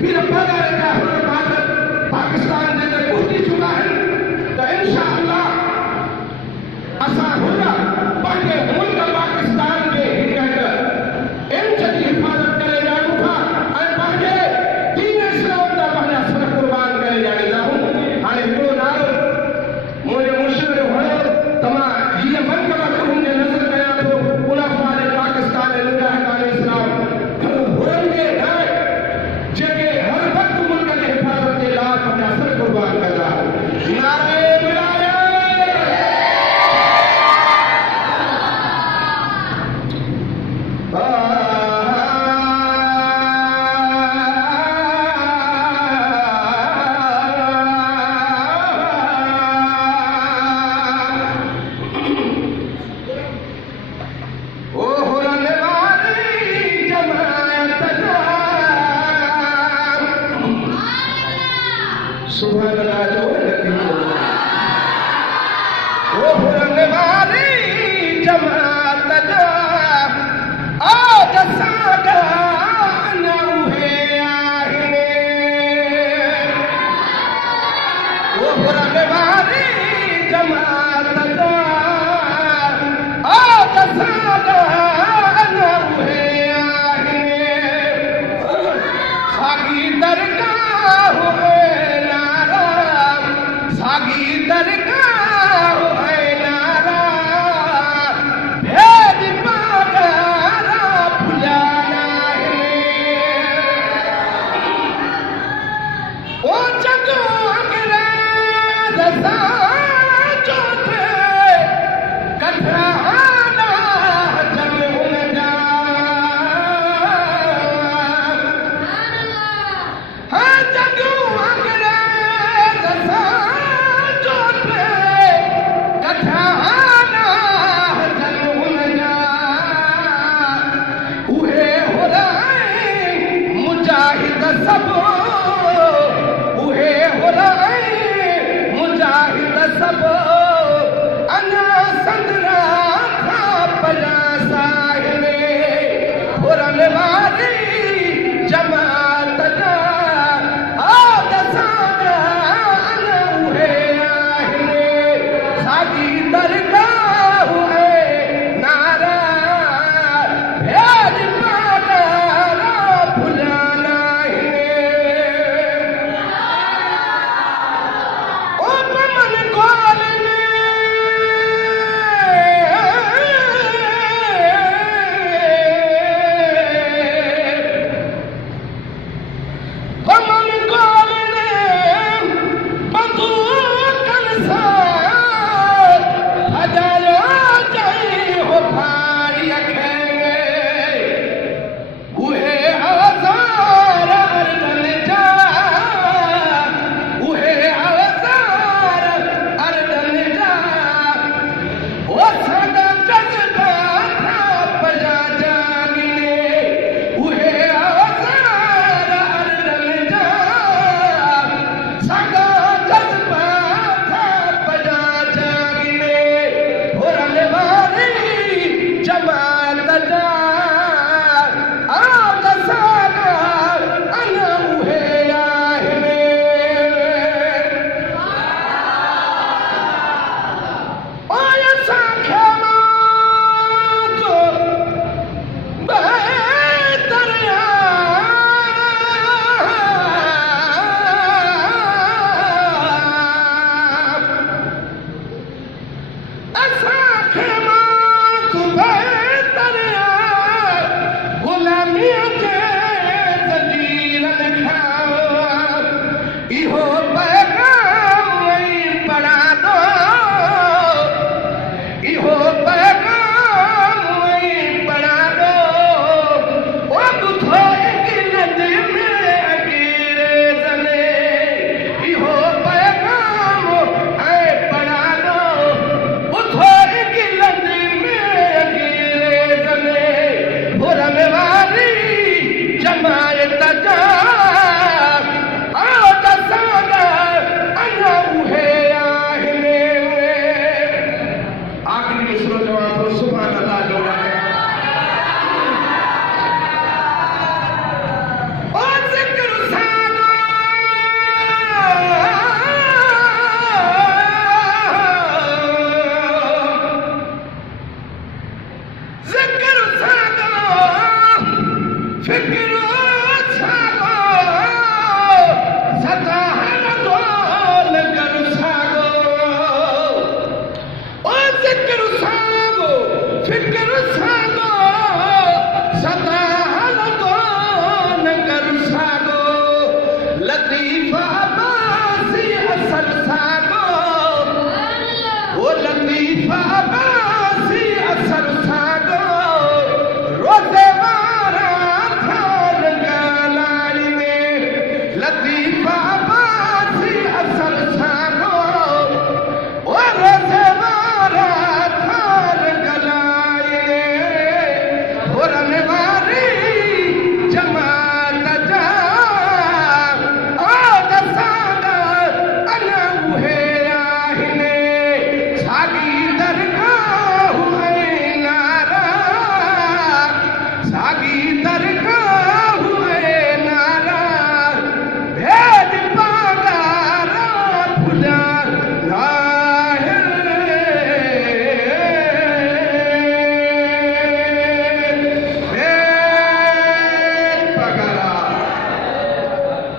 फिर पगार का पाकिस्तान जे पहुंची चुका है तो इंशाअल्लाह असा हुआ पंहिंजे मुल्क पाकिस्तान के हिकु इंच की हिफाज़त करे ॼाणूं था ऐं पंहिंजे दीन इस्लाम जा पंहिंजा सर कुर्बान करे ॼाणींदा आहियूं। हाणे हिकिड़ो नारो मुंहिंजे मुर्शिद हुयो त मां हीअ मनक़बत हुनजे नज़र कयां थो खुलाफाए पाकिस्तान ऐं मुजाहिदान इस्लाम हुननि जे लाइ जेके हर वक़्तु मुल्क जी हिफ़ाज़त जे लाइ पंहिंजा सर कुर्बान कंदा। नारे सुभान अल्लाह जो वो हुरने वाली जमात जो आज सागा न हुए आहिने वो हुरने वाली जमात जो आज सागा न हुए आहिने सागी दरगाह सागी दरगाह